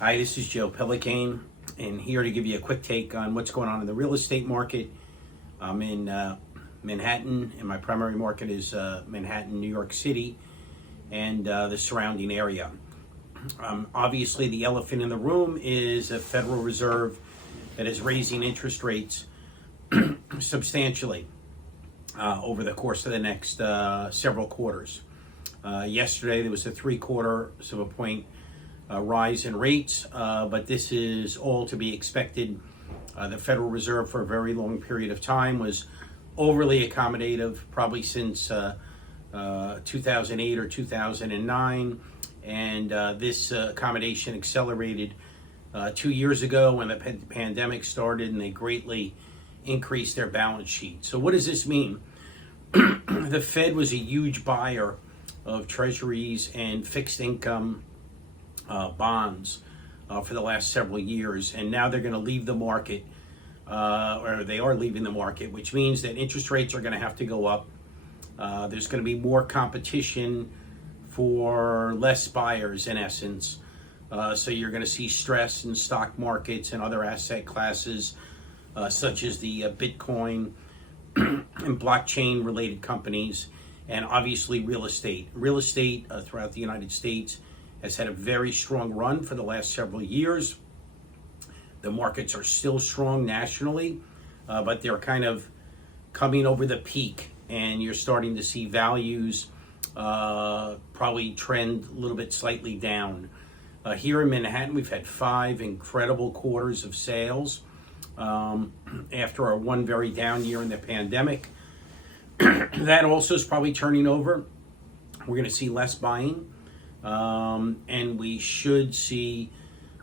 Hi, this is Joe Pellicane, and here to give you a quick take on what's going on in the real estate market. I'm in Manhattan, and my primary market is Manhattan, New York City, and the surrounding area. Obviously, the elephant in the room is a Federal Reserve that is raising interest rates substantially over the course of the next several quarters. Yesterday, there was a 0.75 of a point rise in rates, but this is all to be expected. The Federal Reserve for a very long period of time was overly accommodative, probably since 2008 or 2009, and this accommodation accelerated 2 years ago when the pandemic started, and they greatly increased their balance sheet. So what does this mean? The Fed was a huge buyer of treasuries and fixed income bonds for the last several years, and now they're going to leave the market, or they are leaving the market, which means that interest rates are going to have to go up. There's going to be more competition for less buyers, in essence. So you're going to see stress in stock markets and other asset classes, such as the Bitcoin and blockchain related companies, and obviously real estate. Real estate throughout the United States has had a very strong run for the last several years. The markets are still strong nationally, but they're kind of coming over the peak, and you're starting to see values probably trend a little bit slightly down. Here in Manhattan, we've had 5 incredible quarters of sales after our one very down year in the pandemic. That also is probably turning over. We're going to see less buying. And we should see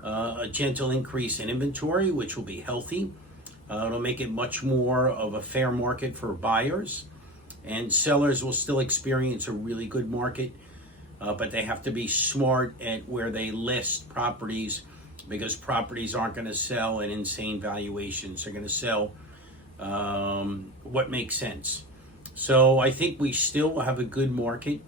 a gentle increase in inventory, which will be healthy. It'll make it much more of a fair market for buyers, and sellers will still experience a really good market, but they have to be smart at where they list properties, because properties aren't going to sell at insane valuations. They're going to sell what makes sense. So I think we still have a good market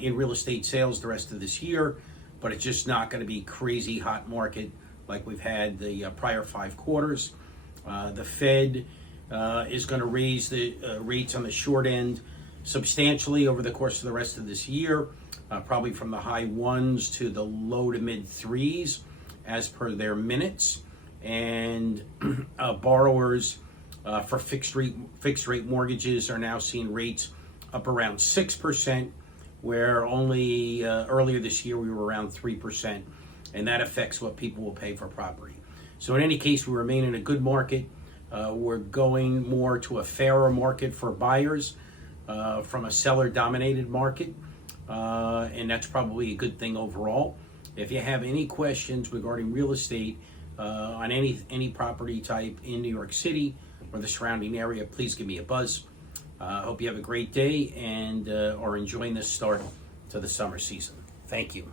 in real estate sales the rest of this year, but it's just not going to be crazy hot market like we've had the prior 5 quarters. The Fed is going to raise the rates on the short end substantially over the course of the rest of this year, probably from the high 1s to the low to mid 3s as per their minutes. And borrowers for fixed rate mortgages are now seeing rates up around 6%, where only earlier this year we were around 3%, and that affects what people will pay for property. So in any case, we remain in a good market. We're going more to a fairer market for buyers from a seller-dominated market, and that's probably a good thing overall. If you have any questions regarding real estate on any property type in New York City or the surrounding area, please give me a buzz. Hope you have a great day and are enjoying this start to the summer season. Thank you.